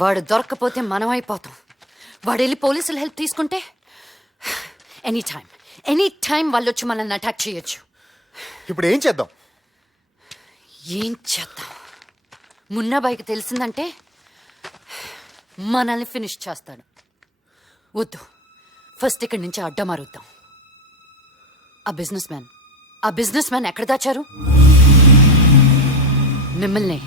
వాడు దొరక్కపోతే మనం అయిపోతాం. వాడు వెళ్ళి పోలీసుల హెల్ప్ తీసుకుంటే ఎనీ టైం వాళ్ళు వచ్చి మనల్ని అటాక్ చేయొచ్చు. ఇప్పుడు ఏం చేద్దాం? ఏం చేద్దాం? మున్నాబాయికి తెలిసిందంటే మనల్ని ఫినిష్ చేస్తాడు. వద్దు, ఫస్ట్ ఇక్కడి నుంచి అడ్డమారుద్దాం. ఆ బిజినెస్ మ్యాన్ ఎక్కడ దాచారు? మిమ్మల్ని.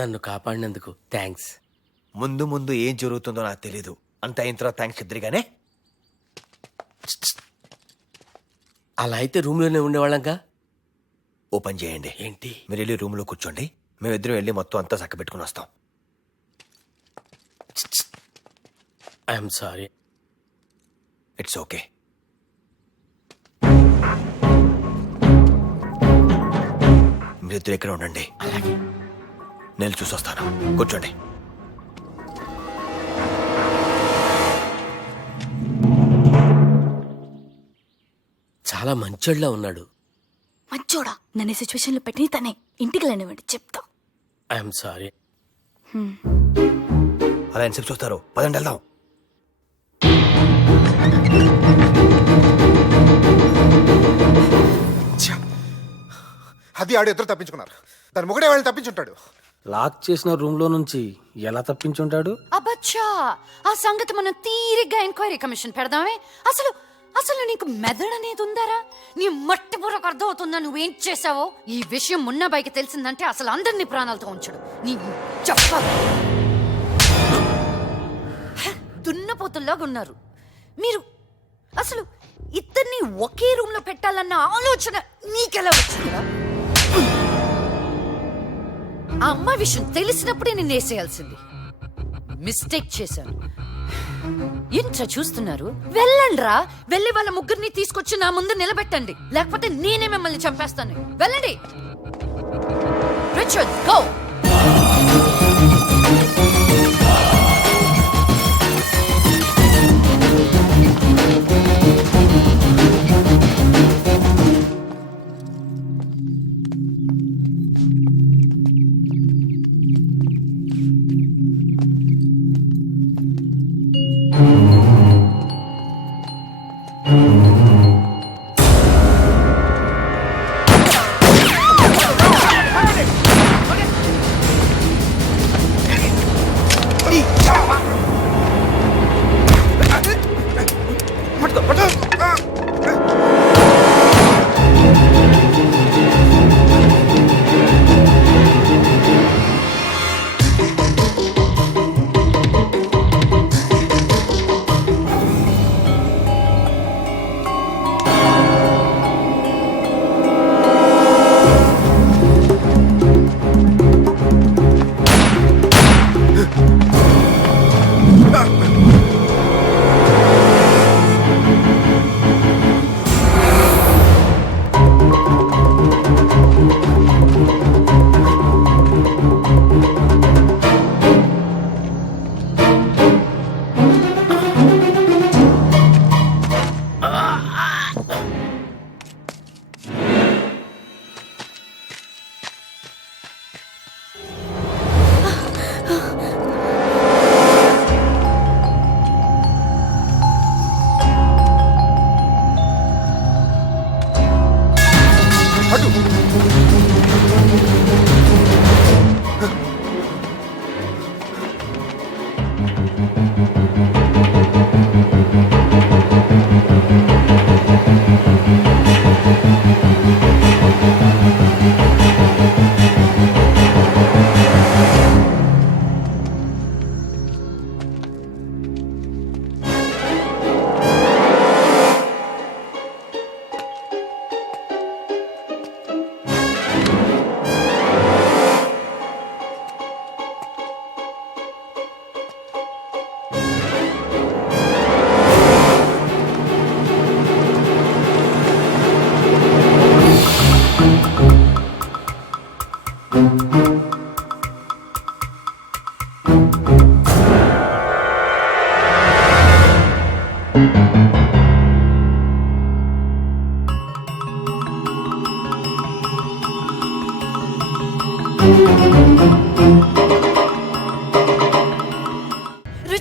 నన్ను కాపాడినందుకు థ్యాంక్స్. ముందు ముందు ఏం జరుగుతుందో నాకు తెలీదు. అంత అయిన తర్వాత థ్యాంక్స్ ఇద్దరిగానే. అలా అయితే రూమ్లోనే ఉండేవాళ్ళంగా. ఓపెన్ చేయండి. ఏంటి? మీరు వెళ్ళి రూమ్లో కూర్చోండి, మేమిద్దరం వెళ్ళి మొత్తం అంతా చక్క పెట్టుకుని వస్తాం. I'm sorry. It's okay. మీరిద్దరు ఇక్కడ ఉండండి. అలాగే. నేను చూసి వస్తాను. కూర్చోండి. చాలా మంచోళ్ళ ఉన్నాడు. మంచోడా? నన్ను సిచ్యువేషన్ లో పెట్టి తనే ఇంటికి వెళ్ళనివ్వండి, చెప్తా. I'm sorry. అలా ఎంతసేపు చూస్తారు? పదండి వెళ్దాం. అది ఆడు ఇద్దరు తప్పించుకున్నారు. దాని మొగుడే వాళ్ళని తప్పించుంటాడు. లాక్ చేసిన రూమ్ లో నుంచి ఎలా తప్పించుంటాడు? అబ్బచ్చా, ఆ సంగతి మనం తీరిగ్గా ఎంక్వైరీ కమిషన్ పెడదామే. అసలు అసలు నీకు మెదడు అనేది ఉందారా? నీ మట్టి బుర్రకు అర్థం అవుతుందా నువ్వేం చేసావో? ఈ విషయం మున్నాబాయికి తెలిసిందంటే అసలు అందరినీ ప్రాణాలతో ఉంచడు. నీ చెప్పాలి. దున్నపోతుల్లాగా ఉన్నారు మీరు. అసలు ఇద్దరిని ఒకే రూమ్ లో పెట్టాలన్న ఆలోచన నీకెలా వచ్చిందా? ఆ అమ్మాయి విషయం తెలిసినప్పుడే నేను వేసేయాల్సింది. మిస్టేక్ చేశాను. ఏంట్రా చూస్తున్నారు? వెళ్ళండ్రా, వెళ్ళి వాళ్ళ ముగ్గురిని తీసుకొచ్చి నా ముందు నిలబెట్టండి, లేకపోతే నేనే మిమ్మల్ని చంపేస్తాను. వెళ్ళండి. Richard, go.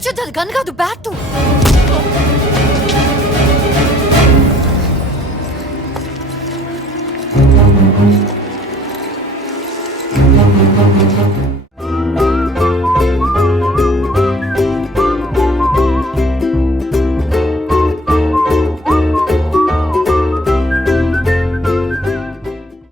చూద్దు అది గన్ కాదు బ్యాట్.